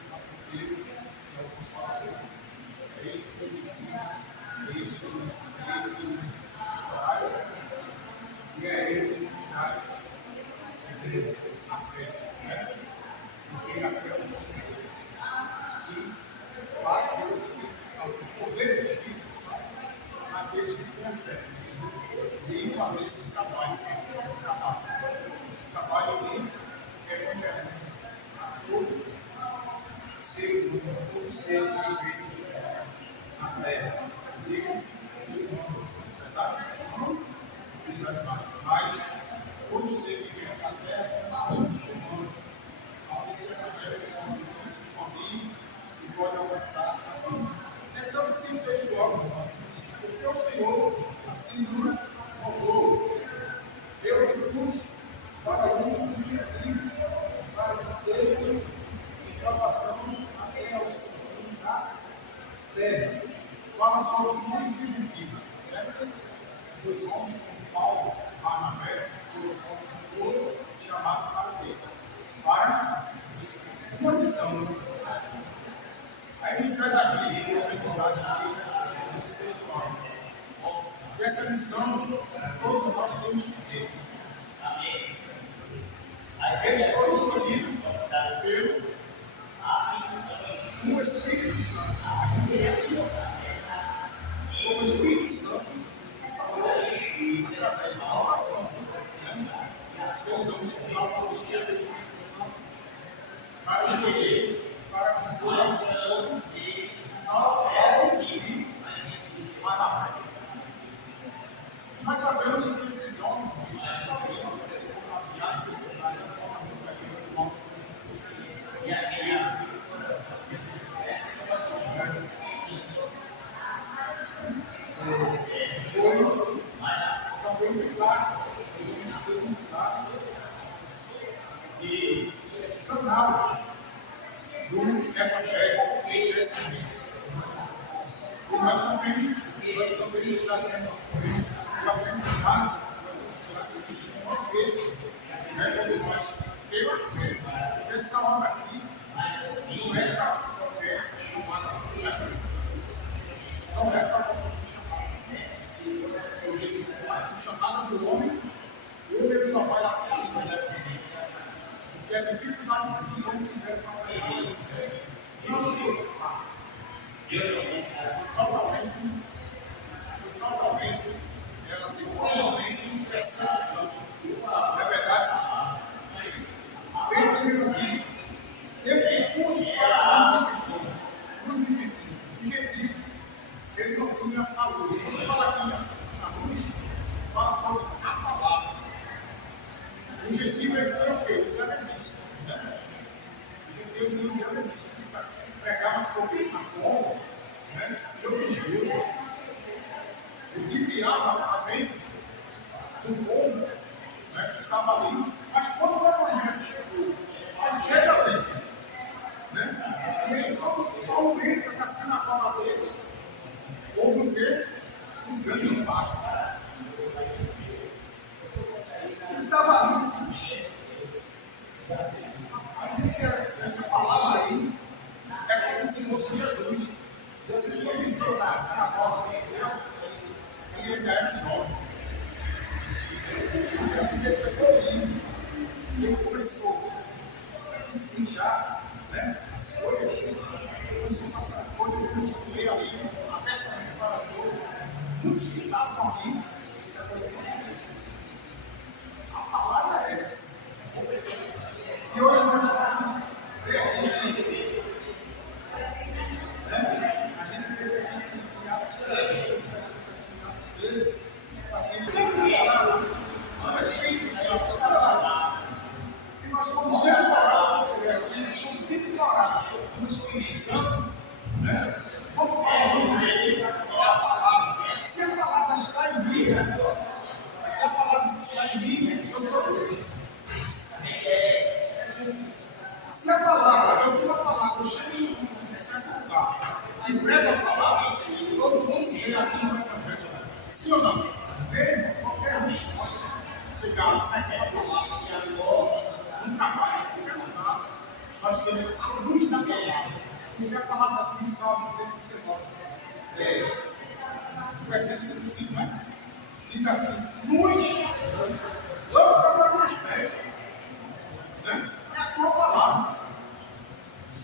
disposição dele, é o consolador. É ele que nos ensina, é ele que nos traz, e é ele que nos traz a fé. Né? Porque a fé é um poder. E para Deus, o Espírito Santo, o poder do Espírito Santo, naqueles que têm a fé. E fazer esse trabalho. O trabalho ali é referência a todo ser humano, todo ser que vive na terra. E ser humano, verdade? Não os animais, mas todo ser que vive na terra é um ser humano. Então, esse evangelho é se expandir e pode alcançar a vida. É tanto que o texto logo, porque o Senhor assim nos mandou. Deu recurso para um objetivo, para que seja de salvação até aos confins da terra. Fala sobre um objetivo. Dois homens como Paulo, Barnabé, foram chamados para quê? Para uma missão. Aí ele traz aqui, o aprendizado aqui, nesse texto. Essa missão, todos nós temos que ter. Eles foram escolhidos pelo Espírito Santo. Como o Espírito Santo falou através da oração. Eles vão estudar o poder do Espírito Santo para escolher, para compor a função de Saulo e Barnabé. Nós sabemos que esse dom, esses problemas, esse viagem, esse foi também muito claro e canal do Evangelho em crescimento. E nós também trazemos o aprendizado nós mesmos, quando nós temos a fé. Essa obra aqui não é para qualquer chamada, não é para qualquer chamada. Eu disse, a chamada do homem, ele só vai lá para a vida. Porque a dificuldade precisa de viver para ele. Não tem totalmente, ela tem totalmente percepção. Não é verdade? Ele diz assim, ele tem curso para o objetivo. Ele não tinha a luz. Quando fala aqui na luz, fala sobre a palavra. O objetivo é o quê? Os evangelistas. O objetivo dos evangelistas que pregava sobre a bomba, religioso, o que criava a mente do povo que estava ali. Mas quando o evangelho chegou, ele chega ali. E aí, quando Paulo entra na sinagoga dele, houve um quê? Um grande impacto. Ele estava ali nesse essa palavra aí é como se fosse Jesus. Jesus, quando entrou na sinagoga dele, ele ainda era jovem. Jesus, ele pegou o livro e ele começou a despinjar as folhas, começou a passar a folha, começou a ler ali, abertamente para todos. Muitos que estavam ali, isso é coisa. A palavra é essa. E hoje nós vamos ver aqui, a gente teve aqui em Atos 13, o Espírito Santo falava. E nós fomos decorados no Espírito Santo, como falando do jeito a palavra. Se a palavra está em mim, se a palavra está em mim, eu sou Deus. Se a palavra, eu tenho a palavra, eu chego em um certo lugar e prego a palavra, todo mundo vê aqui no Evangelho. Sim ou não? Vê, qualquer um pode chegar naquela palavra, num trabalho, em qualquer lugar. nós temos a luz da palavra. Porque a palavra diz, Salmo 119, versículo 25, né? Diz assim: luz, lâmpada para os meus pés, né? É a tua palavra,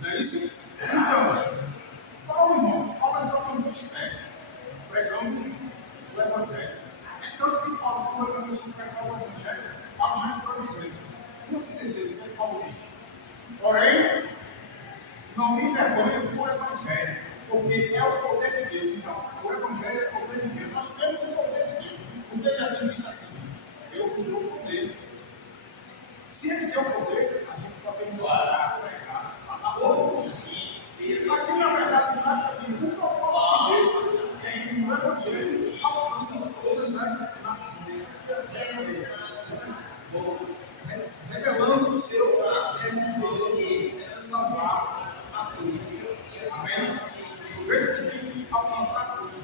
não é isso? Então, Paulo, irmão, Paulo entrou com os pés, pregando o Evangelho. É tanto que Paulo, quando começou a pregar o Evangelho, Paulo já entrou dizendo: 1,16, que Paulo diz: porém, não me envergonho do Evangelho, porque é o poder de Deus. Então, o Evangelho é o poder de Deus. Nós temos o poder de Deus. Porque Jesus disse assim: eu vos dou o poder. Se ele tem o poder, a gente pode ensinar, pregar, falar outro. Aqui, na verdade, trata de o propósito de Deus é que o Evangelho alcança todas as nações. Revelando o seu eterno desejo de salvar a todos. Amém? Veja que tem que alcançar tudo.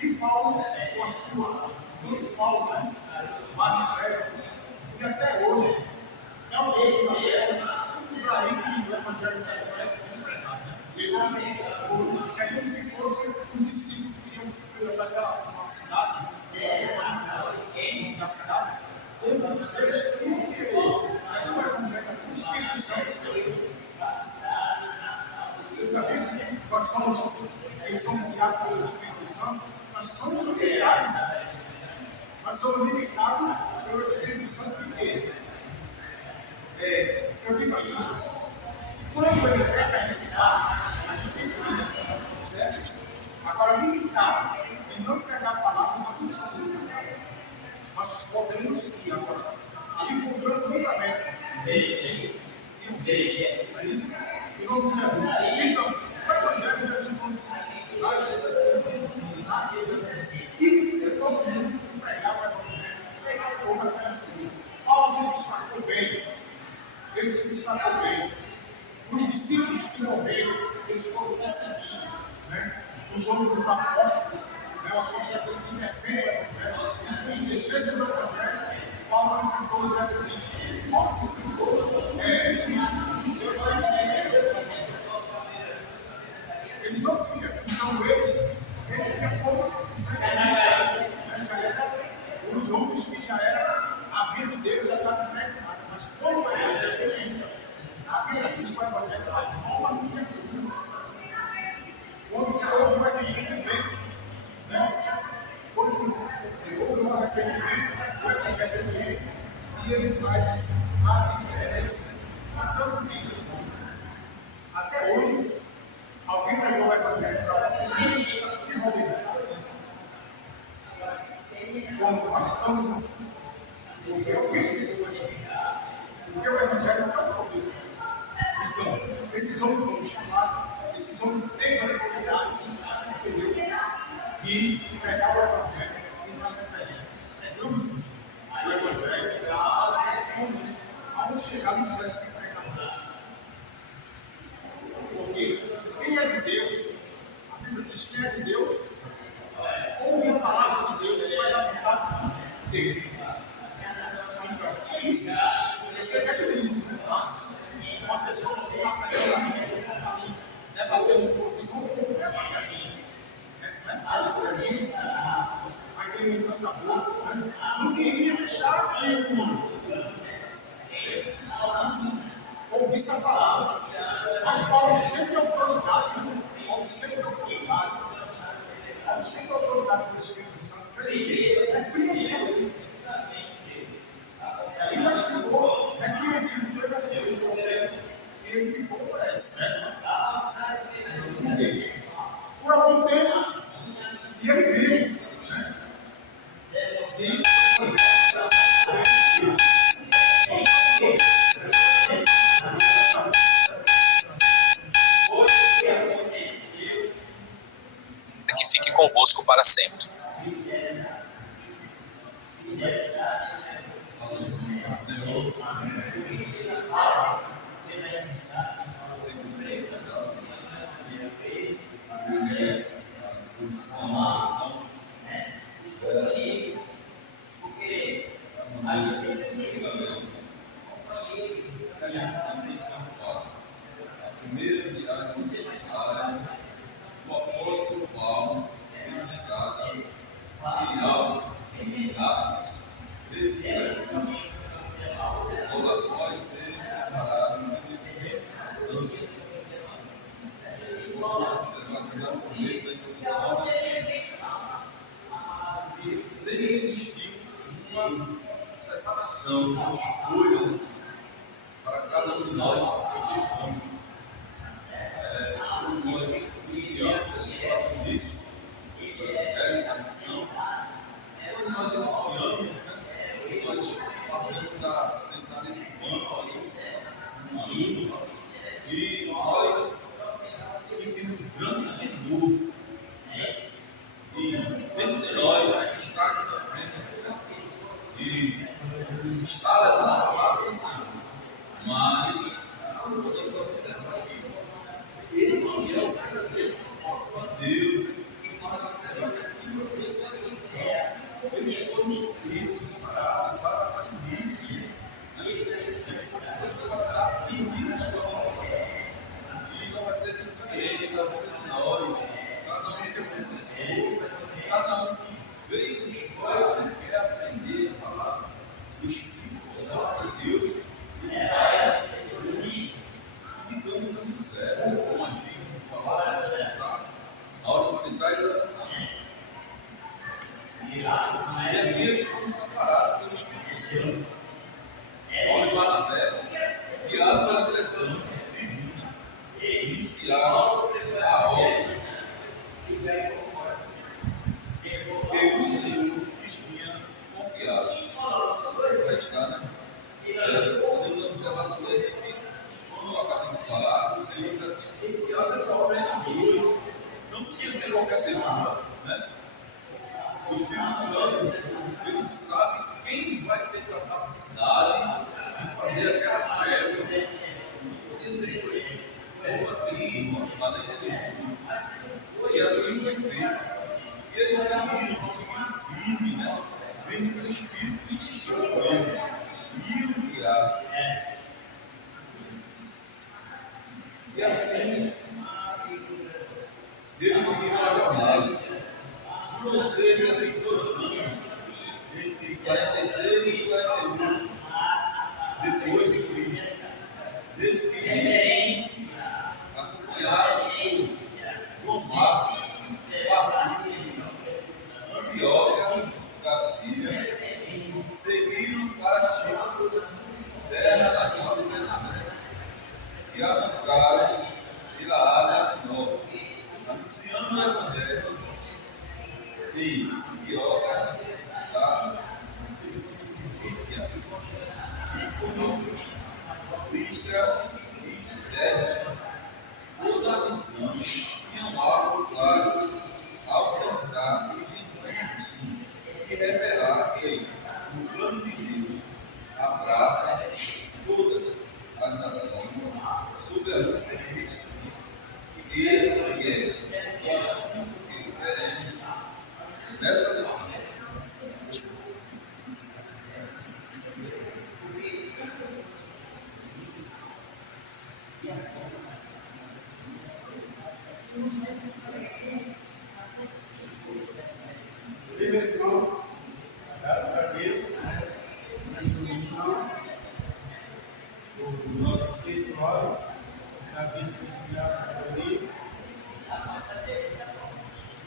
E Paulo, com a sua, quando Paulo, né? Lá na terra, e até hoje, é o jeito da terra, tudo daí que o Evangelho da terra é pregado, né? É como se fosse os discípulos que iam para uma cidade, da cidade, eles tinham que querer o Evangelho do Espírito Santo. Você sabia que nós somos, eles são guiados pelo Espírito Santo? Nós somos limitados. Nós somos limitados pelo Espírito Santo porque eu digo assim, quando ele quer limitar, a gente tem que limitar, certo? Agora, limitar e não pregar a palavra uma função limitada. Nós podemos ir agora. Ali foi um grande livramento. É isso. É isso? Em nome de Jesus. Então, o Evangelho de Jesus, quando e todo mundo pregar o Evangelho. Paulo se destacou bem. Ele se destacou bem. Os discípulos que morreram, eles foram perseguidos. Né? Os homens dos apóstolos, né? O apóstolo é aquele que defende o Evangelho. E em defesa do Evangelho, Paulo enfrentou os evangelistas. Paulo se enfrentou os judeus que não. Eles não queriam. Então, ele queria como os evangelistas. Já era os homens que já eram, a vida deles já estava pregnada. Mas como o Evangelho ainda, a vida diz que o Evangelho faz nova minha vida. Quando já houve um arrependimento, né? Quando houve um arrependimento, o Evangelho vem e ele faz a diferença. Então, até hoje, alguém pregou o Evangelho para você e vão ver. Quando nós estamos aqui, porque alguém pregou o Evangelho, porque o Evangelho não é o poder. Então, esses homens foram chamados, esses homens têm a oportunidade, entendeu? E pregar o Evangelho e dar referência. Pregamos isso. O Evangelho, ao chegar no céu de pregador. Porque quem é de Deus, a Bíblia diz que quem é de Deus, ouve a palavra de Deus e faz a vontade de Deus. Então, é isso. Você quer que isso não é fácil? Uma pessoa que se está pregando, uma pessoa está ali, debatendo com você, como o povo debate aqui. Aquele encantador, né? Não queria deixar que ouvisse a palavra. Mas Paulo cheio de autoridade, Paulo cheio de autoridade, Paulo cheio de autoridade do Espírito Santo, repreendeu ele. Aí mas ficou repreendido pela repreensão dele. Ele ficou por aí, certo? Por quê? Por algum tempo, e ele veio. E que fique convosco para sempre. nós sentimos grande temor. E dentro de nós, está aqui na frente, e está levando a palavra do Senhor. Mas, podemos observar aqui, esse é o verdadeiro propósito de Deus. E nós observamos aqui, por isso que a atenção, eles foram escolhidos, separados para dar início. Eles foram escolhidos para dar início à palavra. E não vai ser diferente da vida de nós. Cada um que percebeu, cada um que veio de escola quer aprender a palavra. O Espírito Santo de Deus, ele vai nos indicando no certo, como agir, como falar, como sentar. A hora de sentar e levantar. E assim eles foram separados pelo Espírito Santo. Paulo e Barnabé, guiados pela direção divina, iniciaram a obra que o Senhor lhes tinha confiado. Vai estar, né? Podemos observar também que, quando acabamos de falar, o Senhor já tinha confiado essa obra em dois. Não podia ser qualquer pessoa, né? O Espírito Santo, ele sabe quem vai ter capacidade de fazer aquela tarefa. Não podia ser escolhido uma pessoa, além de Deus. E assim foi feito. E eles seguiram firme, né? Vendo que o Espírito ia escolher, iam guiar. E assim, eles seguiram a jornada. Por ser entre 2 anos, entre 46 e 41, depois de Cristo, desse período, acompanhados por João Marcos, Bartolomeu, Antioquia, Garcia, seguiram para Chipre, terra da qual de Bernabé, e avançaram pela área do norte, anunciando o Evangelho em Antioquia da Pisídia, Ícone, Listra e Derbe. Toda a missão tinha um alvo claro: alcançar os gentios e revelar que o plano de Deus abraça todas as nações sob a luz de Cristo. Esse é o assunto que veremos nessa lição. Meus irmãos, graças a Deus, na introdução do nosso texto óbvio, da vida do Diabo.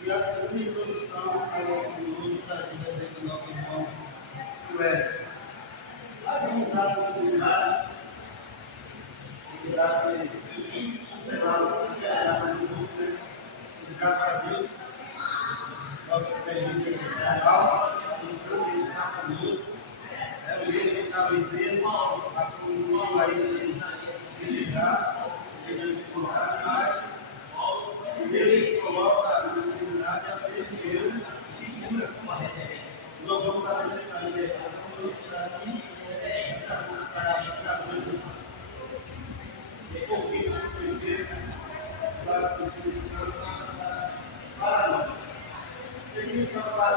E a segunda introdução para o nosso da vida do nosso irmão, que é a vontade da comunidade, que dá ser cancelado mais um pouco, né? Graças a Deus, nosso presidente geral, ele está conosco, o mesmo está vivendo, a comunidade aí se chegar, tem dificuldade, mas o Deus que coloca na comunidade é o mesmo Deus que cura. Nós vamos estar apresentando essa comunidade aqui, estamos trazendo um pouquinho sobre o Deus, claro que o Espírito Santo para nós. Seguimos para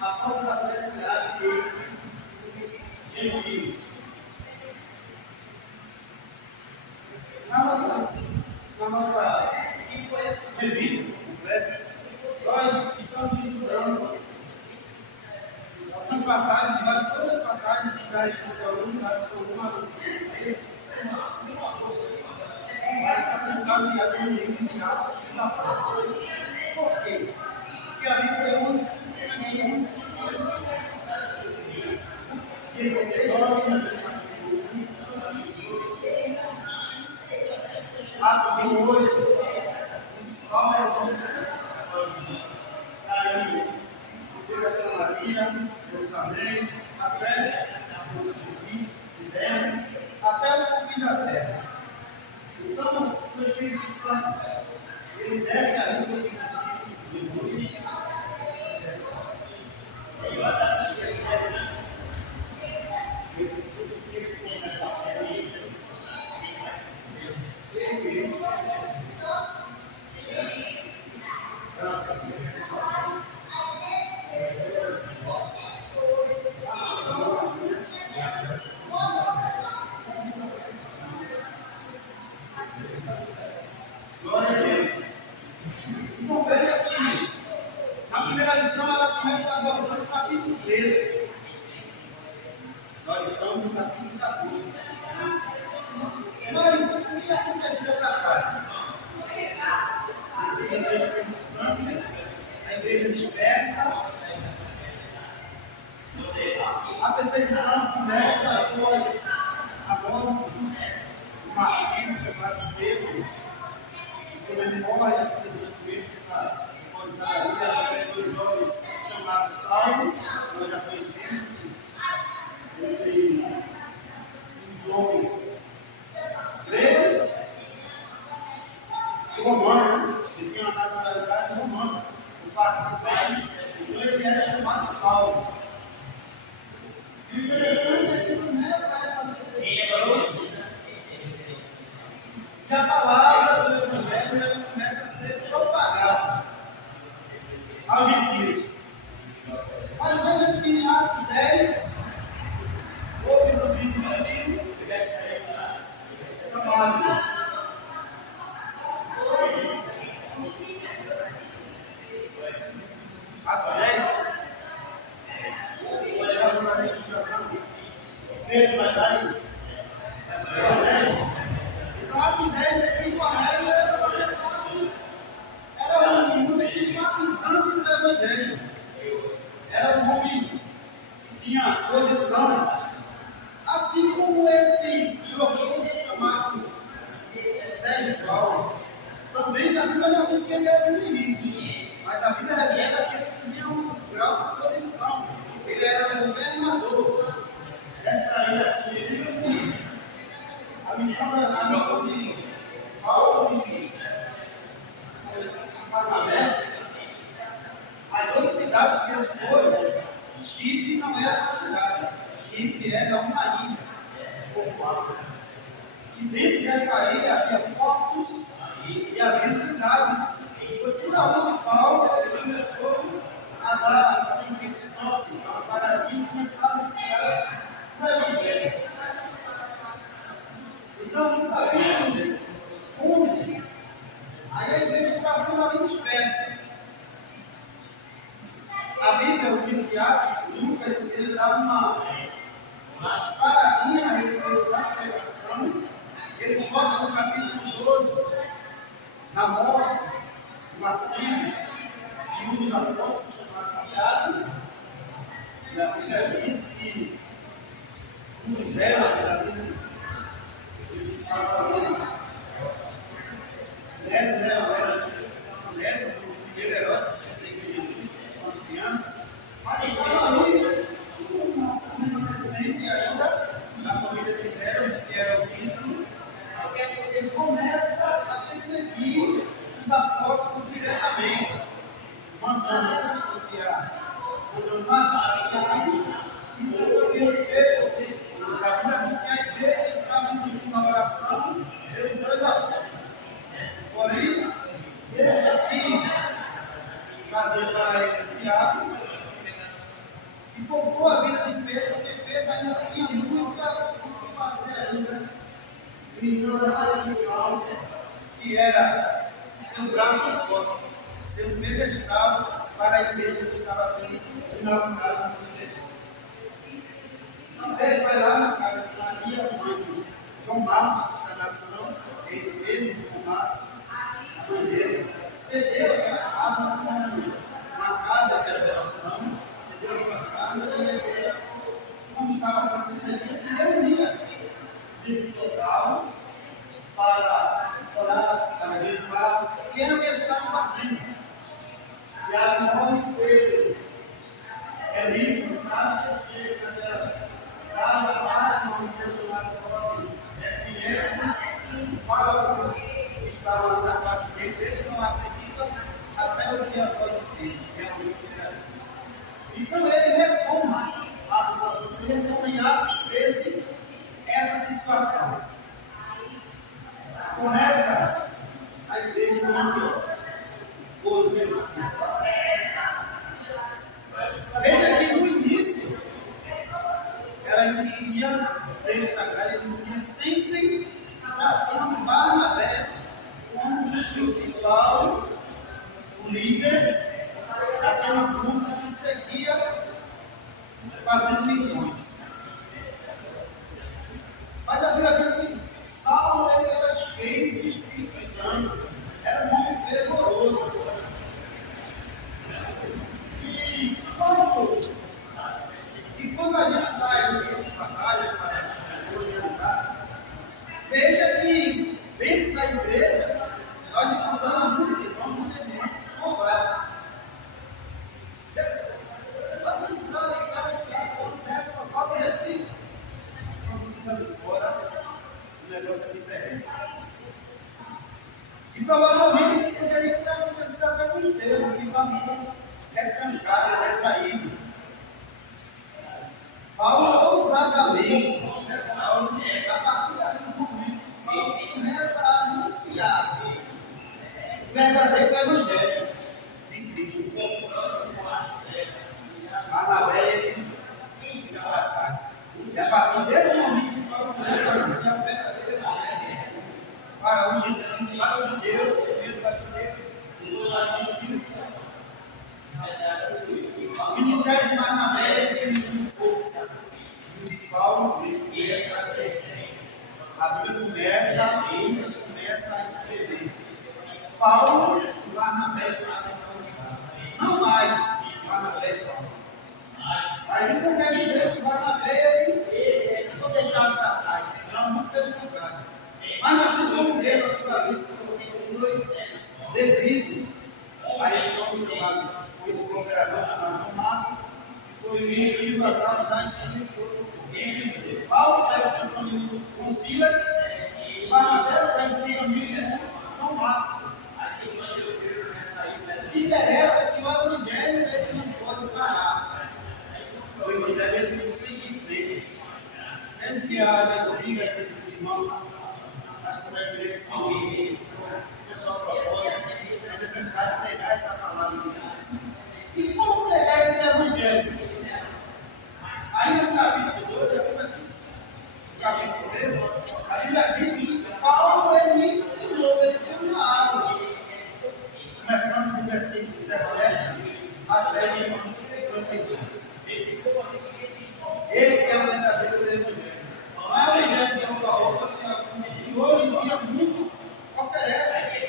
a própria apreciar que gentios. Na nossa revista completa, nós estamos estudando algumas passagens, todas as passagens que da Epístola 1, da Epístola 1 a 3, mas está sendo baseado no livro de Atos dos Apóstolos. Por quê? Porque ali foi onde Atos 8, Paulo saiu de Samaria, Jerusalém, até a zona de Judéia, até o fim da terra. o Espírito Santo, ele desce ali sobre os discípulos de Jesus. Glória a Deus. Então veja que na primeira lição ela começa abordando o capítulo 13. Nós estamos no capítulo 14. Mas o que aconteceu para trás? A igreja Espírito Santo, a igreja dispersa, a perseguição começa após a morte do martírio chamado Estevão. Quando ele morre, a filha do Espírito está posada ali, ela tem dois jovens chamados Saulo, nós já conhecemos, entre os homens gregos e romanos, ele tinha uma nacionalidade romana, o parte do pai, então ele era chamado Paulo. E o interessante é que começa essa perseguição e a palavra do Evangelho ela começa a ser propagada aos gentios. Mas veja que em Atos 10, houve no meio de Gentio chamado Atos 10, Pedro vai dar aí. Então, Atos 10, em Cornélio era um homem simpatizante do Evangelho. Era um homem que tinha posição. Assim como esse jogoso chamado Sérgio Paulo. Também a Bíblia não diz que ele era um inimigo. Mas a Bíblia revela que ele tinha um grau de posição. Ele era governador dessa ilha aqui. A missão de Paulo e Barnabé, as outras cidades que eles foram, Chipre não era uma cidade, Chipre era uma ilha. E dentro dessa ilha havia portos e havia cidades. E foi por onde Paulo começou a dar um pit stop, uma paradinha e começar a anunciar o Evangelho. Então, no capítulo 11, aí a igreja está sendo ali dispersa. A Bíblia, o livro de Atos, Lucas, ele dá uma paradinha a respeito da pregação. Ele foca no capítulo 12, na morte, no martírio de um dos apóstolos chamado Tiago. E a Bíblia diz que um dos elos ali, ele estava neto do primeiro Herodes que perseguiu Jesus quando criança, mas estava ali um remanescente ainda na família dos Herodes, que era o quinto. Ele começa a perseguir os apóstolos diretamente, mandando confiar, mandando matar e tudo aquilo que veio. A Bíblia diz que a igreja estava incluindo na oração pelos dois apóstolos. Porém, Deus quis trazer para ele Tiago e poupou a vida de Pedro, porque Pedro ainda tinha muito a fazer ainda em toda essa missão, que era ser um braço forte, ser um pedestal para a igreja que estava sendo inaugurada no igreja. Pedro vai lá na casa de Maria, mãe de João Marcos, que está na missão, é esse mesmo João Marcos, a mãe dele, cedeu aquela casa como uma casa de adoração, cedeu a sua casa e, como estava sendo perseguido, se reunia desse local para orar, para jejuar, que era o que eles estavam fazendo. E a morre Pedro é livre, fácil, chega naquela casa lá, uma mulher chamada Clóvis, conhece, fala com os estavam na parte deles, eles não acreditam até o dia todo deles. Então ele retoma, em Atos 13, essa situação. Começa a igreja de Antioquia. Veja que no início, ela inicia, o texto sagrado inicia sempre tratando Barnabé como o principal, o líder daquele grupo que seguia fazendo missões. Mas a Bíblia diz que Saulo ele era cheio de Espírito Santo, era um homem fervoroso. E quando a gente sai do campo de batalha para organizar, veja que dentro da igreja nós encontramos muitos irmãos, muitas irmãs que são ousados. Só falta assim. Quando precisa de fora, o negócio é diferente. E provavelmente isso poderia ter acontecido até com os teus, que família retrancado, retraído. Paulo ousadamente, Paulo, a partir daquele momento, Paulo começa a anunciar o verdadeiro evangelho de Cristo. Barnabé, ele fica para trás. E a partir desse momento, Paulo começa a anunciar o verdadeiro evangelho para os gentios, para os judeus, primeiro para os judeus, depois para os gentios. O ministério de Barnabé, ele de Paulo, ele começa a crescer. A Bíblia começa, Lucas começa a escrever. Paulo e Barnabé estavam em não mais Barnabé e Paulo. Mas isso não quer dizer que Barnabé ele ficou deixado para trás. Não, muito pelo contrário. Mas nós não vamos ver na nossa vida que foi devido a esse homem chamado, esse operador chamado João Marcos, que foi o motivo da igreja. Paulo saiu seu caminho com Silas, Barnabé saiu seu caminho com João Marcos. O que interessa é que o evangelho ele não pode parar. O evangelho ele tem que seguir em frente. Mesmo que haja brigas entre os irmãos, as comunidades se unirem, o seu propósito, é necessário pregar essa palavra de Deus. E como pregar esse evangelho? Ainda no capítulo 12, a Bíblia diz, no capítulo 13, a Bíblia diz que Paulo ele ensinou, ele deu uma aula, começando do versículo 17 até o versículo 52. Esse é o verdadeiro evangelho. Não é o evangelho de roupa que hoje em dia muitos oferecem.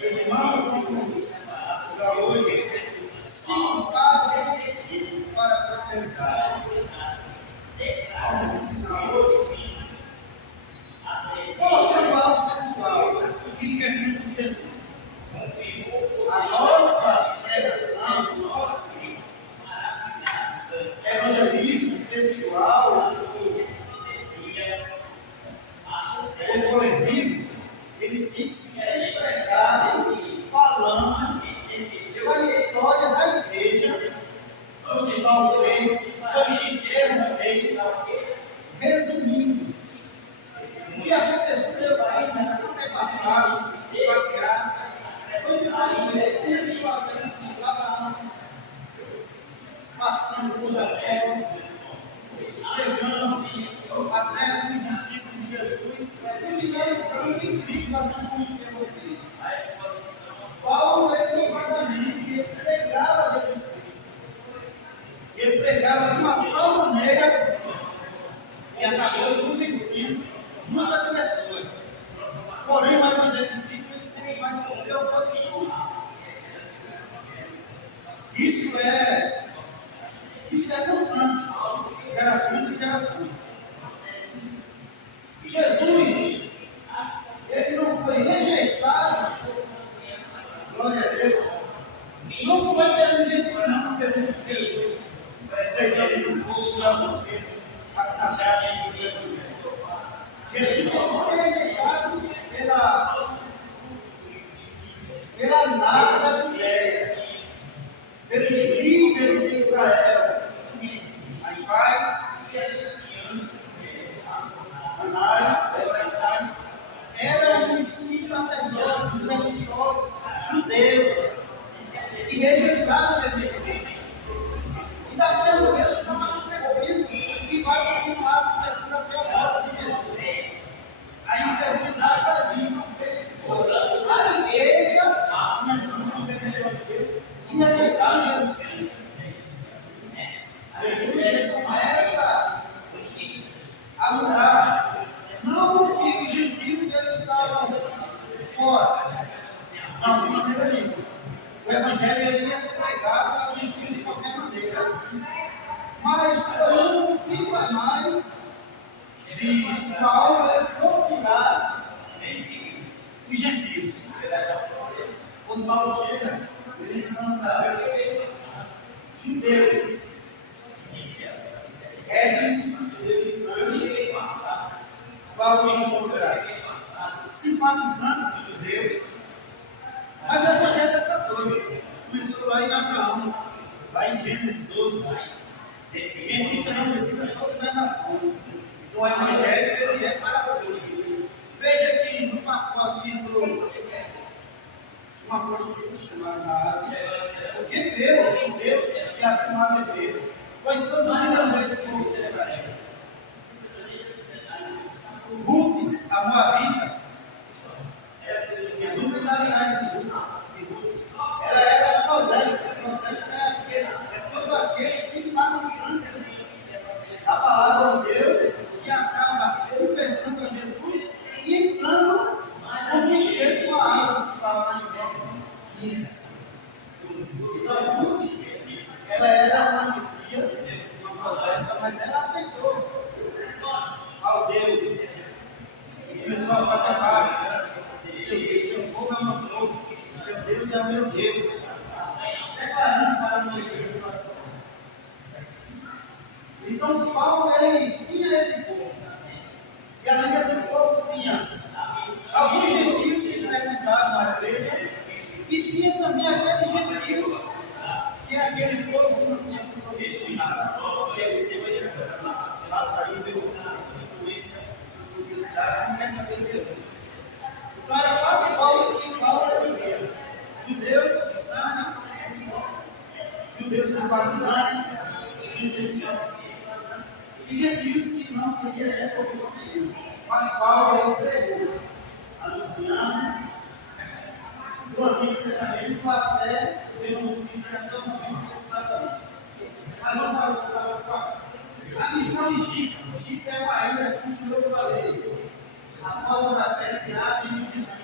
Meus irmãos, vamos estudar hoje 5 passos para a prosperidade. Vamos ensinar hoje. Colocando algo pessoal, esquecendo de Jesus. A nossa pregação, o nosso evangelismo pessoal, o coletivo, ele tem que ser pregado falando da história da igreja, do que Paulo fez, do que Estevão fez, resumindo o que aconteceu com os antepassados, os patriarcas, foi que Paulo fez, os patriarcas de Abraão, passando por Jacó, chegando até os discípulos de Jesus, e finalizando em Cristo na sua teologia. Paulo, ele ele pregava Jesus Cristo. Ele pregava de uma tal maneira que acabou convencendo muitas pessoas. Porém, o evangelho de Cristo ele sempre vai sofrer oposições. Isso é constante, gerações e gerações. Jesus, ele não foi rejeitado fora. Não, de maneira nenhuma. O Evangelho ele ia ser pregado aos gentios de qualquer maneira. Mas foi um motivo a mais de Paulo procurar os gentios. Quando Paulo chega, ele manda judeus, judeus, Paulo encontra simpatizantes dos judeus, mas o Evangelho é para todos. Começou lá em Abraão, lá em Gênesis 12. Quem serão medidas todas as nações. Então o Evangelho ele é para todos. Veja que no pacote entrou uma prostituta chamada Água, porque Deus, o Deus que afirmava Deus, foi introduzida no meio do povo de Israel. Ruth, a Moabita, que nunca da linhagem de Ruth, ela era prosélita. Prosélita é todo aquele simpatizante da palavra de Deus que acaba confessando a Jesus e entrando como enxergo com a água que estava lá em João 15. Então, Ruth, ela era uma judia, uma prosélita, mas ela aceitou ao Deus e começou a fazer parte. Meu povo é o meu povo, meu Deus é o meu Deus. Preparando para a noite. Então, Paulo ele tinha esse povo. E além desse povo, tinha alguns gentios que frequentavam a igreja. E tinha também aqueles gentios que é aquele povo que não tinha compromisso de nada. Que é esse povo lá saiu, veio curiosidade, começa a ver Jesus. Então era para Paulo que Paulo vivia. Judeus de sangue, judeus simpatizantes, e gentios que não podiam ser compromissos. Mas Paulo ele pregou, anunciando do Antigo Testamento até Jesus Cristo até o momento do Testamento. Mas vamos para o 4. A missão de Chipre. Chipre é uma ilha, como eu falei. A porta da fé se abre e os gentios.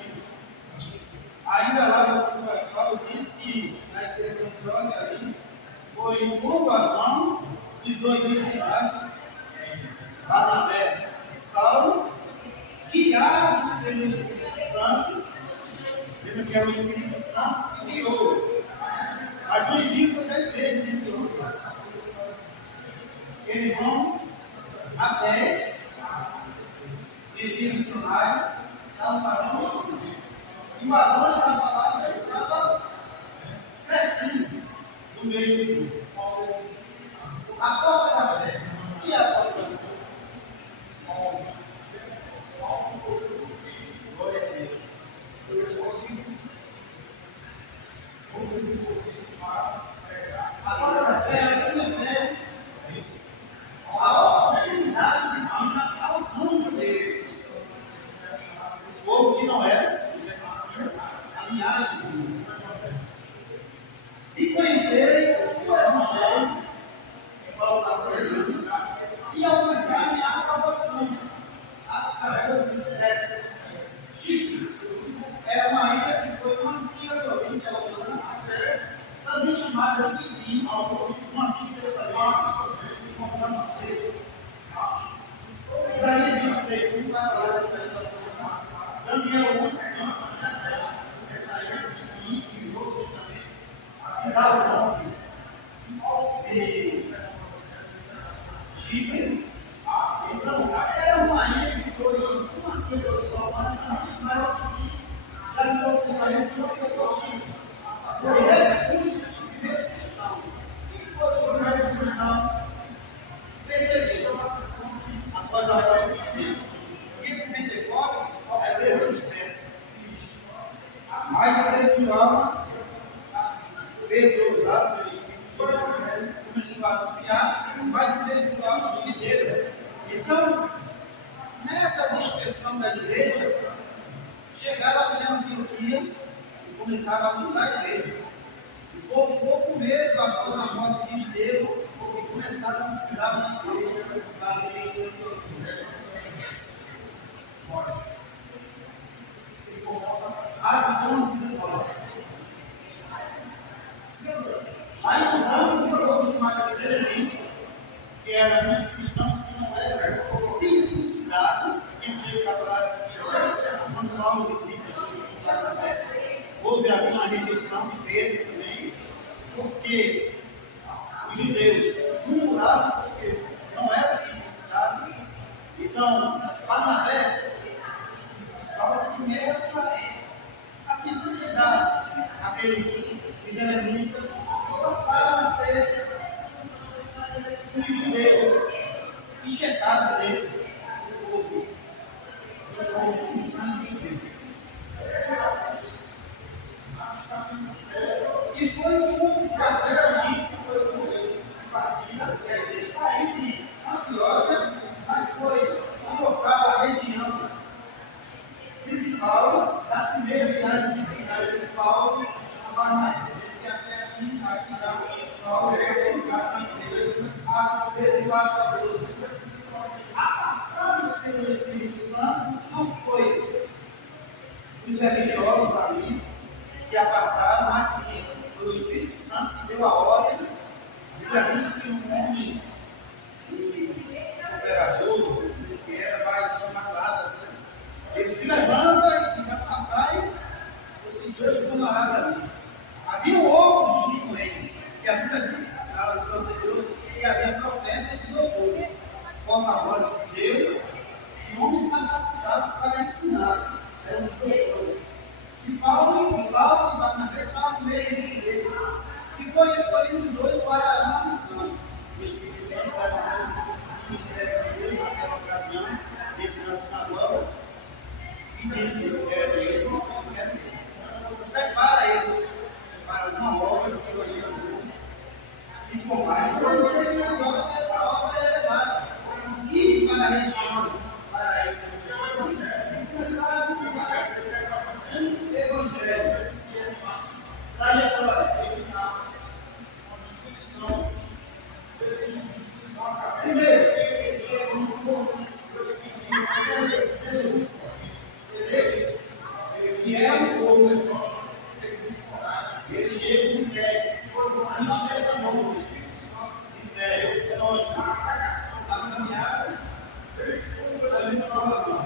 Ainda lá o Paulo diz que na igreja de Antioquia ali foi pondo as mãos dos dois missionários, Barnabé e Saulo, guiados pelo Espírito Santo. Lembra que é o Espírito Santo que guiou. Mas o envio foi da igreja de Antioquia. Eles vão a pé, envio missionário, estavam fazendo isso. E o avanço da palavra estava crescendo no meio do povo. A porta da fé. O que é a porta da fé? Glória a Deus. A porta da fé ela se refere à oportunidade divina aos não-judeus. O povo que não é a linhagem de conhecerem o Evangelho e alcançarem a salvação. Atos 14, 27. Chipre é uma ilha que foi uma antiga província romana, também chamada de Idim, no Antigo Testamento, encontramos você. Isaías 23, vai falar dessa ilha romana. Daniel 11, essa ilha do seguinte, no Novo Testamento, se dá o nome de Chipre. Então, era uma ilha que foi uma antiga romana, que saiu já no Novo Testamento, professor que foi refúgio dos cristãos. Quem foi o primeiro cristão? Perseguido após a morte do Espírito. E de Pentecostes, a igreja dispersa. Mais de 3 mil almas, Pedro, usado pelo Espírito Santo, começou a anunciar, mais de 3 mil almas seguideram. Então, nessa dispersão da igreja, chegaram até Antioquia e começaram a fundar a igreja. O povo ficou com medo após a morte de Estevão e começaram a fundar uma igreja ali em Antioquia. fomos desenvolvidos. Aí encontramos esse grupo chamado de helenistas, que eram os cristãos que não eram circuncidados, quem fez a palavra quando Paulo visita a fé. Houve alguma rejeição de Pedro também, porque os judeus murmuravam porque não eram circuncidados. Então, Barnabé começa a circuncidar aqueles helenistas que passaram a ser os judeus enxergados dele, o povo do sangue de Deus. E foi um estratégia que foi partida, quer dizer, saiu de Antioquia, mas foi colocado a região principal da primeira viagem missionária de Paulo a Barnabé. Que até aqui já Paulo é sentado na igreja, Atos 6, 4 a 12. Apartados pelo Espírito Santo, não foi os religiosos ali que apartaram, mas sim foi o Espírito Santo que deu a ordem. Já disse que um homem, o operador, que era mais chamado, ele se levanta e já papai, esses dois camaradas ali. Havia outros junto com eles, que a Bíblia disse na lição anterior que havia profetas e doutores, porta-voz de Deus, e homens capacitados para ensinar. Eram os doutores. E Paulo, Saulo e Barnabé estavam no meio deles. E foi escolhido dois para uma missão. O Espírito Santo levantou o ministério de Deus naquela ocasião, dentro da sinagoga. E disse: eu quero ele, eu quero ele. Separa ele para uma obra que eu ia fazer. E com mais, eu não sei se agora essa obra é levada. Ir para a região, para ele. E começar a ensinar o Evangelho. Trajetória. Primeiro, ele chega no corpo de Seleucia, que é um povo. Ele chega com 10, não deixa longe, de 10, a caminhada, foi muito provável.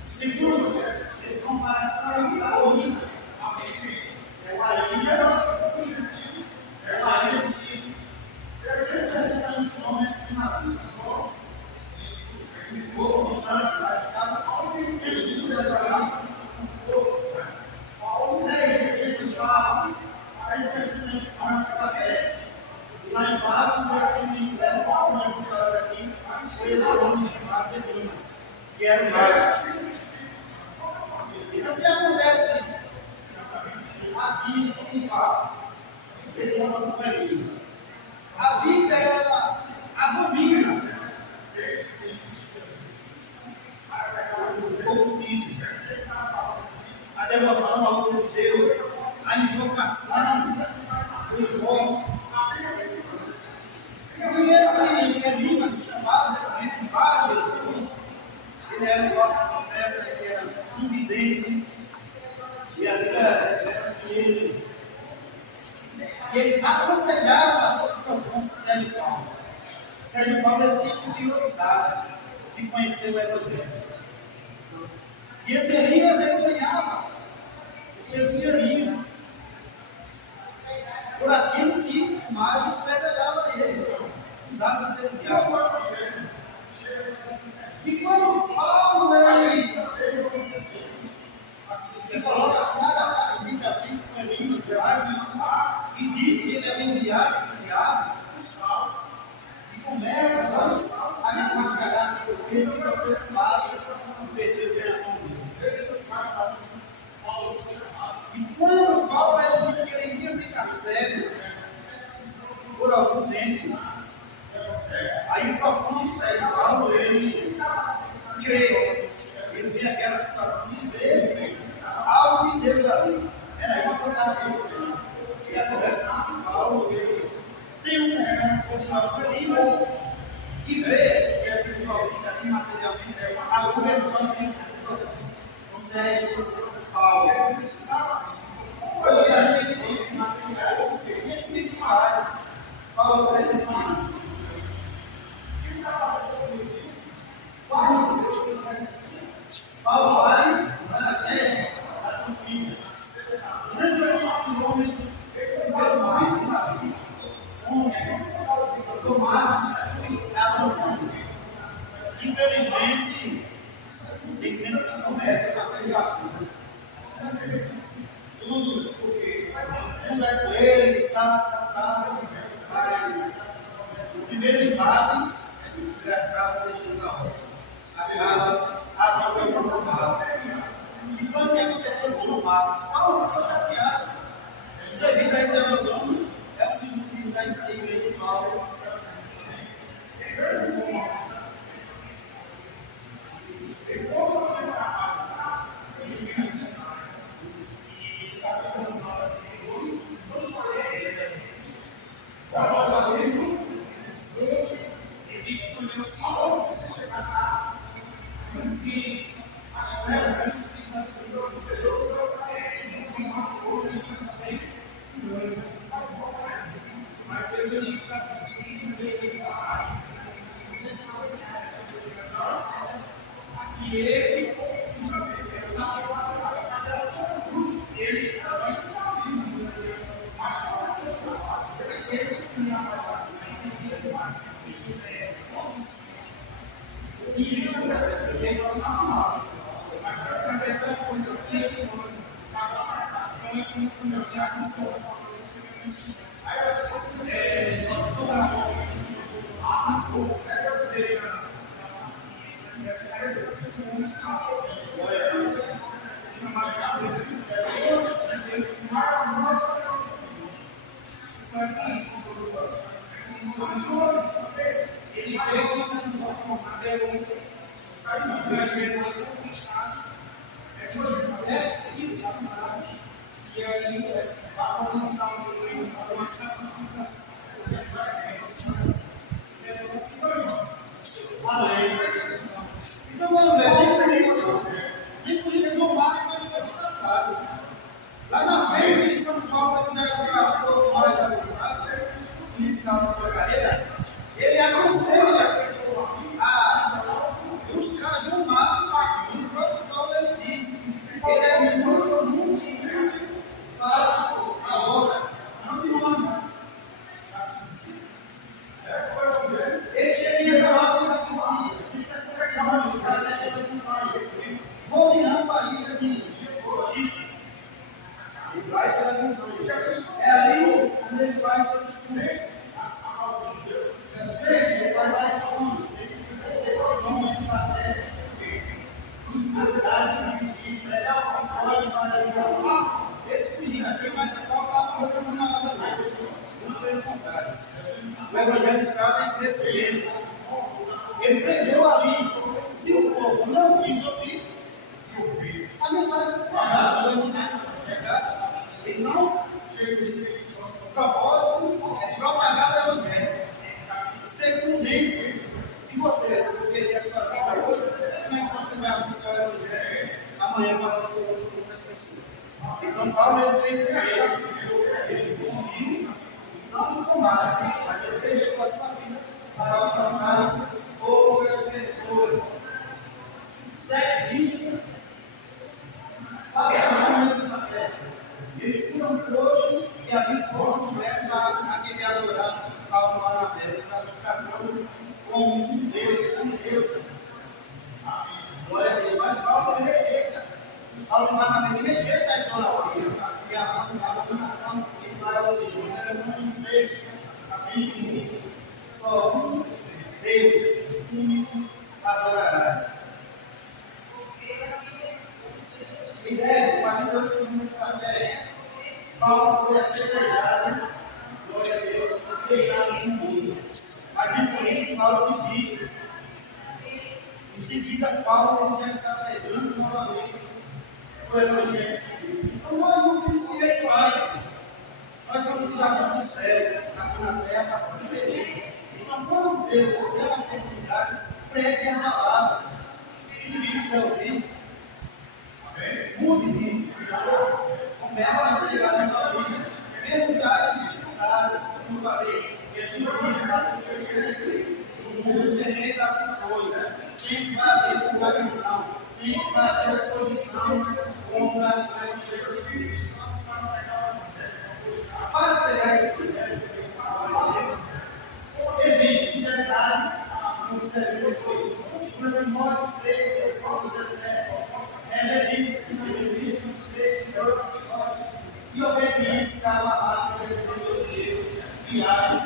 Segundo, em comparação à Saúde, é uma ilha de Chile, 360 quilômetros de navio. Um pouco distante, lá de casa, ele disse que ele vai um pouco. Paulo 10, ele estava a 160 quilômetros da terra. E lá embaixo, o inverno, como eu vou falar daqui, esse homem chamado Deus, que era o mágico. Então, o que acontece aqui em Paulo? Esse é o nome do período. A Bíblia, ela abomina o ocultismo, a devoção ao outro Deus, a invocação dos mortos. E esse enigma chamado, esse ritual Jesus, ele era um falso profeta, ele era um vidente, e a Bíblia revela que ele aconselhava o Sérgio Paulo. Sérgio Paulo ele tinha curiosidade de conhecer o Evangelho. E esse Elias ele ganhava o seu dinheirinho por aquilo que o mágico pegava ele, usava o seu diabo. E quando Paulo ele se coloca claramente com Elias e diz que ele é enviado do diabo, e começa a desmascarar porque ele fica preocupado com perder o perdão dele. E quando Paulo ele disse que ele ia ficar cego por algum tempo, aí o propôs Paulo, ele crê, ele vê aquela situação e vê algo de Deus ali. Era isso que eu estava perguntando. E agora que Paulo ele tem um confronto pessoal com Elias e vê espiritualmente, ali materialmente, a conversão de Sérgio Paulo foi a evidência materiais e espirituais. Paulo presencia. Paulo vai para a terra da Confia. 280 quilômetros pelo mar de Davi, onde tomaram abandonado. Infelizmente, tem gente que começa a pegar tudo, tudo é com ele, mas o primeiro embate já acaba deixando a hora, acaba abandonando o mar. E foi o que aconteceu com o mar. Saulo ficou chateado. Devido a esse abandono, é um dos motivos da igreja de Paulo. Então, vamos ver, nem por isso, nem por isso não vale que foi destacado. Lá na frente, quando Paulo já está um pouco mais avançado, e final da sua carreira, ele aconselha a buscar de um mar, e o próprio Paulo ele diz, ele é muito útil para a obra, não de uma. Ele chegaria da alta da Sicília, 60 quilômetros, rodeando a ilha de Chipre. Ele vai para a montanha. É ali onde ele vai se descobrir. Ele vai lá para onde? A cidade se divide, pode invadir para lá. Esse fugindo aqui vai tentar o colocando na obra dele. Muito pelo contrário. O evangelho estava em crescimento. Ele perdeu ali. Se o povo não quis ouvir, a mensagem foi errada. O evangelho foi chegado. Se não, o propósito é propagar o evangelho. Segundamente, se você perder a sua vida hoje, como é que você vai buscar o evangelho amanhã para outras pessoas? Então, Paulo ele tem interesse. Ele fugiu, não no combate, mas ele deixou a sua vida para alcançar outras pessoas. Serviço para o momento da terra. Ele cura um coxo e ali o povo começa a querer adorar Paulo lá na terra. Ele está buscando como um Deus. Glória a Deus. Mas Paulo ele rejeita. Paulo Barnabé rejeita a idolatria e a abominação que para o Senhor. Era um ser assim, só um Deus único adorarás. E deve, a partir do mundo também, Paulo foi apedrejado, glória a Deus, deixado no mundo. Mas nem por isso Paulo desiste. Em seguida, Paulo já está pregando novamente o Evangelho de Cristo. Então, nós não temos que recuar. Nós somos cidadãos do céu, aqui na terra, passando perigo. Então, quando Deus der uma oportunidade, pregue a palavra. Se ninguém quiser ouvir, amém? mude de cor, comece a brigar na tua vida. Perguntar de dificuldades, como eu falei, Jesus disse lá no seu Jesus, no mundo tereis aflições, sempre vai haver contradição, sempre vai haver oposição contra a Deus. Para pegar esse primeiro, existe fidelidade no serviço. No Timóteo 3, versículo 17, reverência, e obediência à palavra de Deus, guiados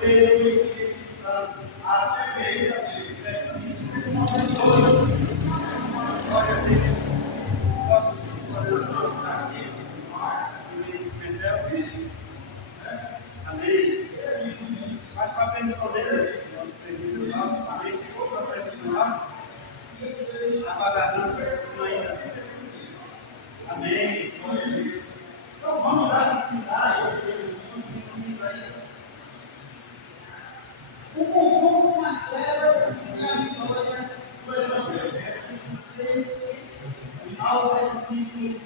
pelo Espírito Santo, até mesmo versículo 2. Glória a Deus. Posso fazer uma coisa aqui? Se ele entendeu, bicho? Amém. Mas para a permissão dele, nosso permitido, nosso amém, outra permissão lá, apagando para cima ainda. Amém. Então vamos dar cuidado, o conforto com as trevas e a vitória do Evangelho. Versículo 6 ao versículo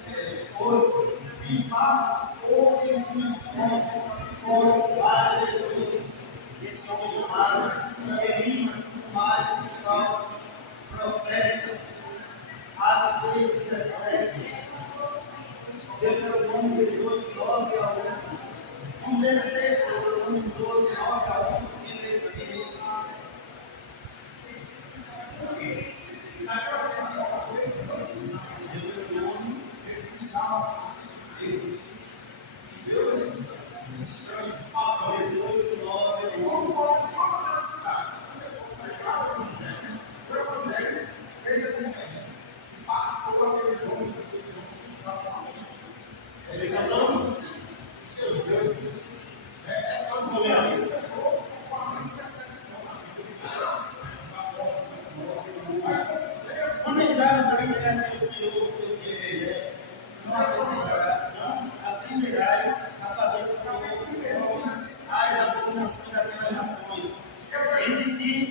8. Em Marcos, houve um encontro com a Jesus. Esse homem chamado Elimas, mais de falso profeta. Atos 17. Deuteronômio 18, 9 a 11. Um desses textos, Deuteronômio 12, 9 a 11, que diz assim. Deuteronômio, ele ensinava a Deus. Deus estranho. 18, 9 a 11. Não pode falar da cidade. Começou a pegar o Evangelho. O Evangelho fez a conferência. Impactou aqueles homens que estavam falando. Ele falou, seu Deus, quando eu olhei a pessoa, com a interseção na vida, quando entraram na internet do Senhor, não aprenderás a fazer o que as abominações daquelas nações. Ele diz,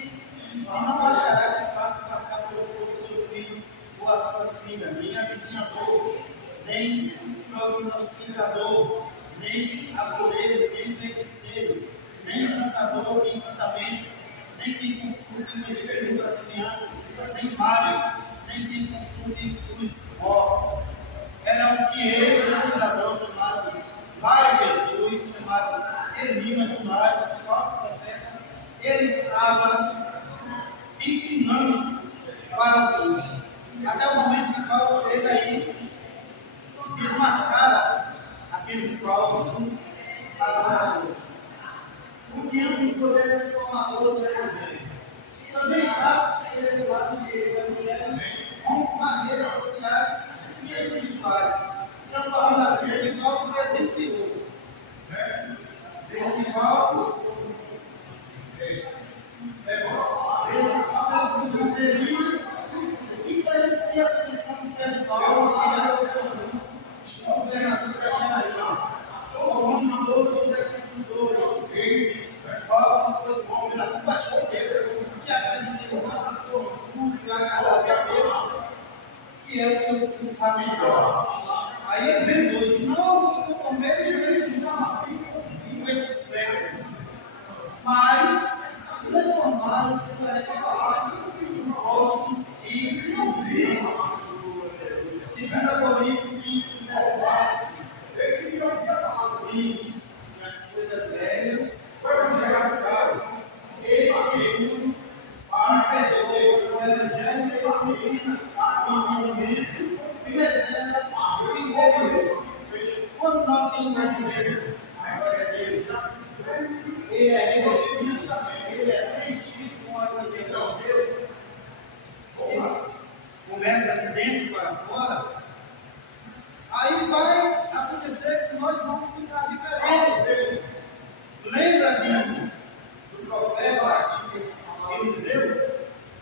se não baixará que faça passar pelo fogo do seu filho ou a sua filha, nem adivinhador, nem prognosticador, nem agoreiro, nem feiticeiro, nem encantador, nem encantamento, nem quem confunde com espírito adivinhando, nem mágico, nem quem confunde com os mortos. Era o que ele, cidadão chamado Pai Jesus, chamado Elimas, um falso profeta, ele estava ensinando para todos. Até o momento que Paulo chega aí, desmascara aquele falso adorador, confiando no poder transformador do Evangelho. Também está do lado de Evangelho com barreiras sociais e espirituais. Estamos falando aqui de Paulo presenciou. Desde Paulo, os regimes que presencia a posição de Sérgio Paulo, que era o governador da nação. Romanos 12, versículo 2. Paulo, depois rompe na culpa de Deus, se apresentou uma pessoa que agradou a Deus, que é o seu pastor. Aí ele vem dois, não os conformeis com estes séculos, mas transformaram por essa palavra no vosso e viver. 2 Coríntios 5, 17. Diz que as coisas velhas se passaram. Esse se pesou. O Evangelho elimina o entendimento e revela o interior. Quando nós temos entendimento, glória a Deus, ele é revestido, ele é preenchido com a Evangelho de Deus. Ele começa de dentro para fora. Aí vai acontecer que nós vamos ficar diferentes dele. Lembra do profeta Eliseu,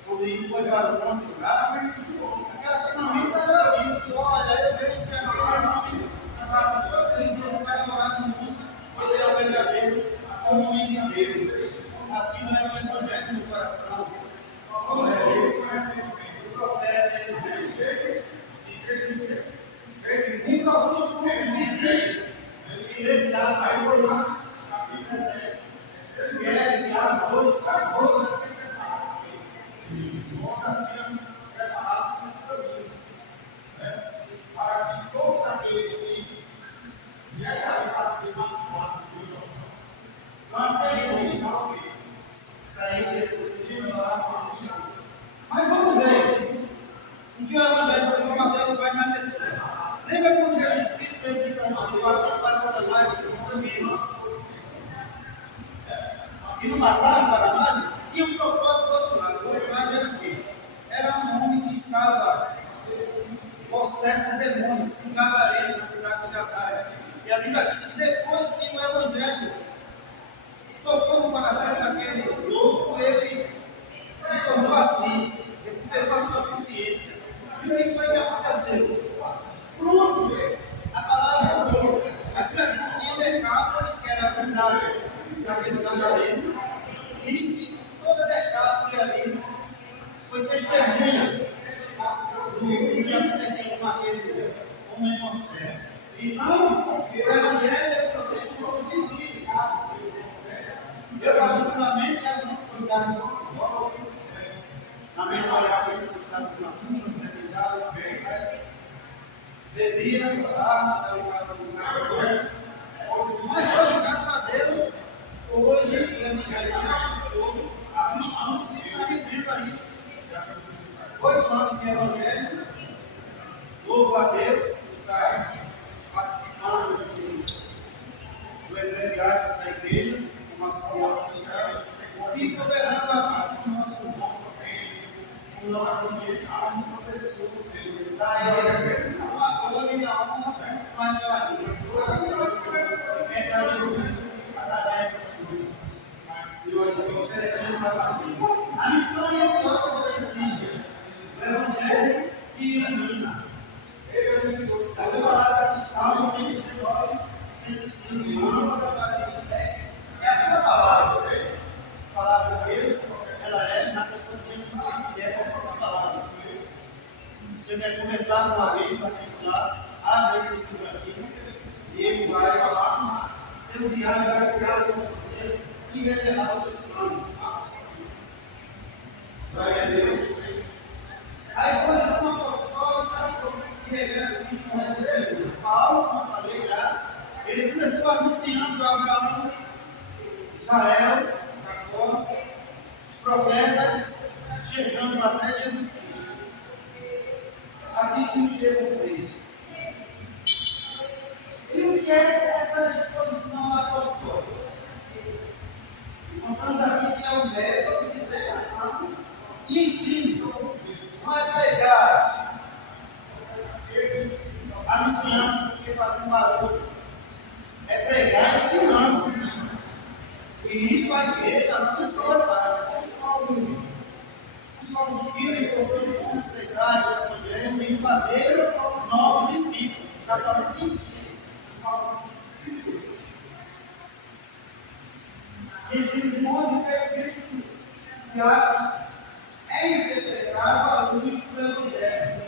quando ele foi para o monte Carmelo, aquela sinamita disse: olha, eu vejo que aquele homem passa por ser Deus vai morar no mundo, ele é o verdadeiro homem de Deus. Aqui não é o evangelho do coração. O profeta Eliseu. expulsar esses demônios, um gadareno na cidade de Gadara. E a Bíblia diz que depois que o Evangelho tocou no coração daquele louco, ele se tornou assim, recuperou a sua consciência. E o que foi que aconteceu? Frutos, a palavra é fruto. A Bíblia diz que em Decápolis, que era a cidade daquele gadareno, diz que toda Decápolis ali foi testemunha do que aconteceu com aquele homem inocente. Então, o Evangelho é professor de Cristo. Eu, particularmente, quero não cuidar na minha adolescência, eu estava com uma turma, frequentava, bebia, estava em casa do cara. Mas hoje, graças a Deus, hoje o Evangelho me alcançou, os frutos estão rendendo aí. 8 anos de Evangelho, louvo a Deus, está participando do eclesiástico da igreja, com uma forma oficial, e cooperando aqui com o nosso irmão, com o nosso projeto, como professor da igreja, com a glória e a honra, mas pela vida. É para Jesus, através de Jesus. E nós oferecemos para a vida. A missão e o plano da ensina, o Evangelho que ilumina. Eu vou falar aqui, Salmo 119, 105, é a sua palavra. A palavra de Deus, ela é na pessoa de Jesus Cristo, é essa palavra. Você vai começar uma vez para pensar, abre esse livro aqui, e ele vai falar, ter um diário especial com você e revelar os seus planos. Vai ser. A exposição apostólica que revela isso na Escritura. Paulo, como eu falei já, ele começou anunciando Abraão, Israel, Jacó, os profetas, chegando até Jesus Cristo. Assim como chegam fez. E o que é essa exposição apostólica? Encontramos aqui que é o método de pregação e ensino. Não é pregar anunciando porque fazendo barulho. É pregar ensinando. E isso a igreja, a nossa pessoa faz. Os somos filhos e portanto vamos pregar o Evangelho e fazer novos discípulos. Está falando de ensino. Ensino de modo que é Espírito de Atos é interpretado à luz do Evangelho.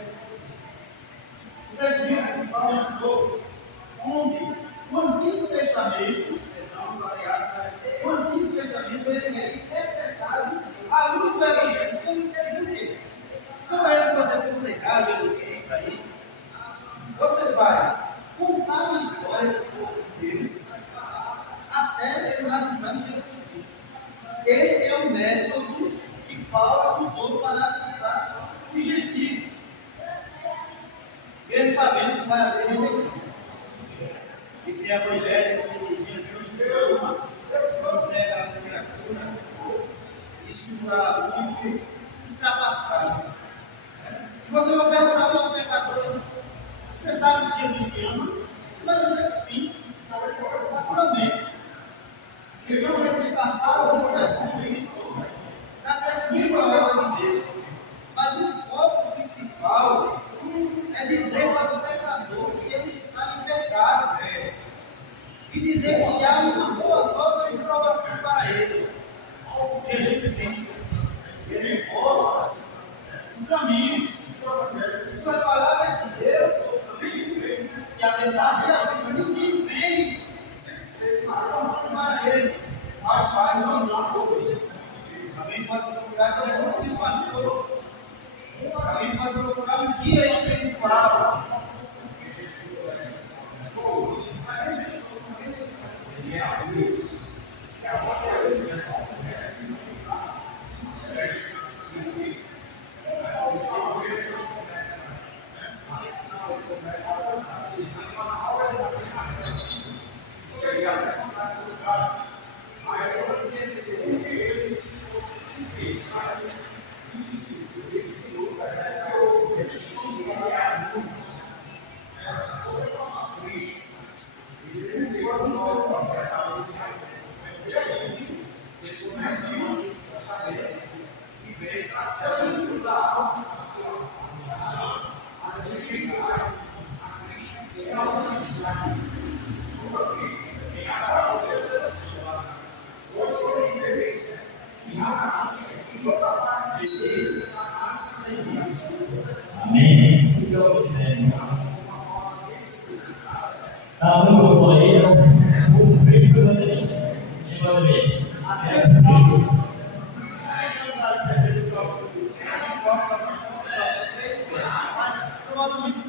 O texto Paulo ensinou onde o Antigo Testamento, o Antigo Testamento ele é interpretado à luz do Evangelho. Então isso quer dizer o quê? Então é que você publicar Jesus Cristo aí, você vai contar uma história do povo de Deus até finalizar Jesus Cristo. Esse é o método que Paulo usou para alcançar os gentios. Ele sabendo que vai haver redenção. Esse evangelho que Jesus ama, entrega a criatura, isso está muito ultrapassado. Se você não pensar no pecador, você sabe que Jesus te ama, você vai dizer que sim, naturalmente. Porque não é descartável, isso é bom, isso está prescrito a obra de Deus. Mas o foco principal é dizer para o pecador que ele está em pecado. E dizer que há uma boa nova de salvação para ele. Jesus Cristo. Ele mostra o caminho. Suas palavras de Deus, sim, que a verdade é a ninguém vem continuar a ele. Mas faz ensinar todos. Alguém pode procurar a de pastor. Alguém pode procurar um guia espiritual. Amém. O que eu estou dizendo? Tá bom, eu falei, o veio pela direita. Em cima da direita. Provavelmente